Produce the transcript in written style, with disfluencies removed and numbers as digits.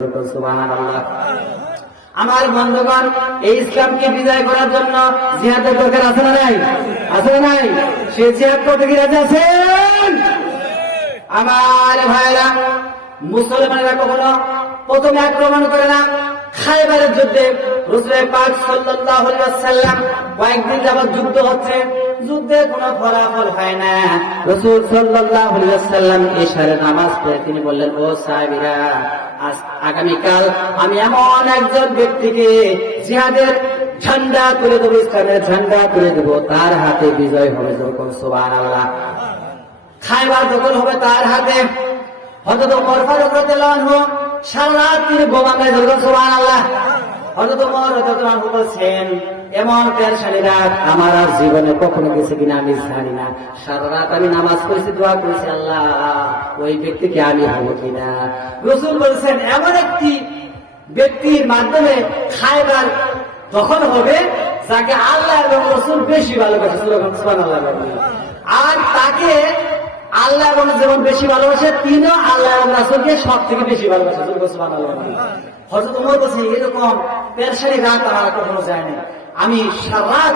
সুবহানাল্লাহ। আমার বন্ধুগণ, এই ইসলামকে বিজয় করার জন্য জিহাদের দরকার আছে না নাই? আছে না নাই? সে জিহাদ করতে কি রাজি আছেন? আমার ভাইরা, মুসলমানেরা কখনো প্রথমে আক্রমণ করে না। খায়বারের যুদ্ধে রাসূল পাক সাল্লাল্লাহু আলাইহি ওয়াসাল্লাম কয়েকদিন যাবত যুদ্ধ হচ্ছে, যুদ্ধে কোনো ফলাফল হয় না। রাসূল সাল্লাল্লাহু আলাইহি ওয়াসাল্লাম ইশারে নামাজ পড়ে তিনি বললেন, ও সাহাবীরা, আগামীকাল আমি এমন একজন ব্যক্তিকে জিহাদের ঝান্ডা তুলে দেবো, ইসলামের ঝান্ডা তুলে দেবো, তার হাতে বিজয় হবে। সুবহানাল্লাহ। খায়বার দখল হবে তার হাতে। হযরত ওমর ফারুক রাদিয়াল্লাহু আনহু সারা রাত তিনি বোমা মেরে সুবহানাল্লাহ। হযরত ওমর রাদিয়াল্লাহু আনহু বলছেন, এমন পেরেশানি রাত আমার আর জীবনে কখনো গেছে কিনা আমি জানি না। সারা রাত আমি নামাজ পড়েছি, দোয়া করেছি, আল্লাহ ওই ব্যক্তিকে আমি হব কিনা। রাসূল বলছেন, এমন একটি ব্যক্তির মাধ্যমে খায়বার দখল হবে যাকে আল্লাহ এবং রাসূল বেশি ভালোবাসে। সুবহানাল্লাহ। আর তাকে আল্লাহ এবং যেমন বেশি ভালোবাসে, তিনিও আল্লাহ এবং রাসূলকে সব থেকে বেশি ভালোবাসে। সুবহানাল্লাহ। হযরত ওমর বলছেন, এরকম পেরেশানি রাত আমার কখনো যায় না। আমি সারা রাত